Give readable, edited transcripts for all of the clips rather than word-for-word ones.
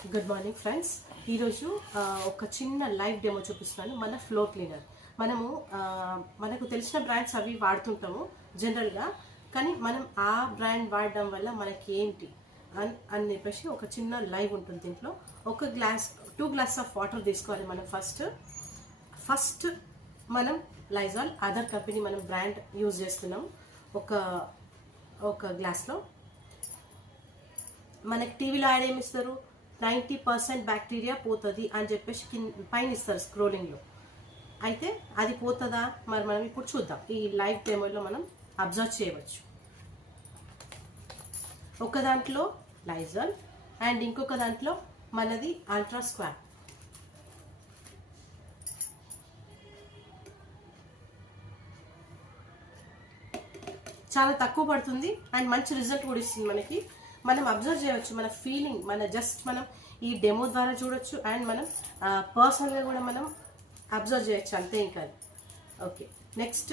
Good morning friends. ఈరోజు ఒక చిన్న లైవ్ డెమో చూపిస్తున్నాను. మన ఫ్లోర్ క్లీనర్ మనకు తెలిసిన బ్రాండ్స్ అవి వాడుతుంటాము జనరల్గా, కానీ మనం ఆ బ్రాండ్ వాడడం వల్ల మనకి ఏంటి అని చెప్పేసి ఒక చిన్న లైవ్ ఉంటుంది. దీంట్లో ఒక గ్లాస్ 2 గ్లాస్ ఆఫ్ వాటర్ తీసుకోవాలి. మనం ఫస్ట్ మనం లైజాల్ అదర్ కంపెనీ మనం బ్రాండ్ యూజ్ చేస్తున్నాం. ఒక గ్లాస్లో మనకి టీవీలో యాడ్ ఏమి ఇస్తారు, 90% బ్యాక్టీరియా పోతుంది అని చెప్పేసి పైన ఇస్తారు స్క్రోలింగ్లో. అయితే అది పోతుందా మరి మనం ఇప్పుడు చూద్దాం. ఈ లైవ్ డెమోలో మనం అబ్జర్వ్ చేయవచ్చు. ఒక దాంట్లో లైజాల్ అండ్ ఇంకొక దాంట్లో మనది అల్ట్రా స్క్వాడ్. చాలా తక్కువ పడుతుంది అండ్ మంచి రిజల్ట్ కూడా ఇస్తుంది మనకి. మనం అబ్జర్వ్ చేయవచ్చు, మన ఫీలింగ్ మనం ఈ డెమో ద్వారా చూడొచ్చు అండ్ మనం పర్సనల్గా కూడా మనం అబ్జర్వ్ చేయొచ్చు, అంతే ఇంకా. ఓకే, నెక్స్ట్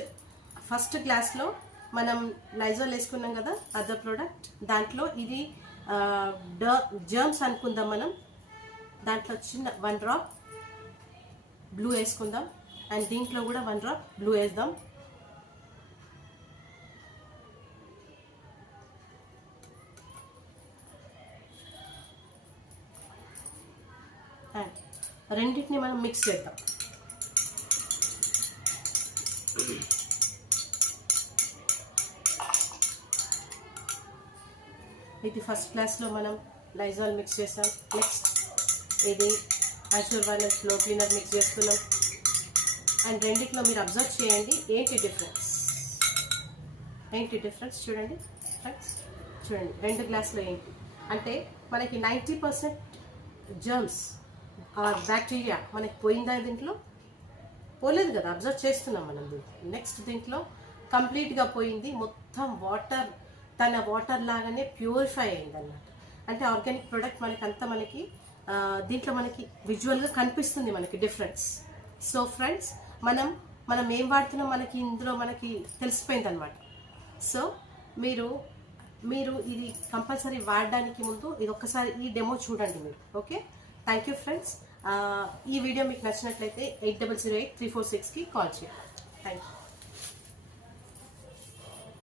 ఫస్ట్ గ్లాస్లో మనం లైజాల్ వేసుకున్నాం కదా, అదర్ ప్రోడక్ట్. దాంట్లో ఇది జర్మ్స్ అనుకుందాం మనం. దాంట్లో చిన్న 1 డ్రాప్ బ్లూ వేసుకుందాం అండ్ దీంట్లో కూడా 1 డ్రాప్ బ్లూ వేద్దాం. రెండింటిని మనం మిక్స్ చేద్దాం. ఇది ఫస్ట్ క్లాస్లో మనం లైజాల్ మిక్స్ చేసాం. నెక్స్ట్ ఇది అష్యూర్ వైలెన్స్ ఫ్లోర్ క్లీనర్ మిక్స్ చేసుకున్నాం. అండ్ రెండిట్లో మీరు అబ్జర్వ్ చేయండి ఏంటి డిఫరెన్స్ చూడండి ఫ్రెండ్స్. చూడండి 2 గ్లాసులో ఏంటి అంటే మనకి 90% జర్మ్స్ బ్యాక్టీరియా మనకి పోయిందా, దీంట్లో పోలేదు కదా, అబ్జర్వ్ చేస్తున్నాం మనం దీంట్లో. నెక్స్ట్ దీంట్లో కంప్లీట్గా పోయింది, మొత్తం వాటర్ లాగానే ప్యూరిఫై అయింది అన్నమాట. అంటే ఆర్గానిక్ ప్రోడక్ట్ మనకి దీంట్లో మనకి విజువల్గా కనిపిస్తుంది మనకి డిఫరెన్స్. సో ఫ్రెండ్స్, మనం ఏం వాడుతున్నాం మనకి ఇందులో మనకి తెలిసిపోయింది అనమాట. సో మీరు ఇది కంపల్సరీ వాడడానికి ముందు ఇది ఒక్కసారి ఈ డెమో చూడండి మీరు. Okay, thank you friends. ఈ వీడియో మీకు నచ్చినట్లయితే 8008-346కి కాల్ చేయండి. Thank you.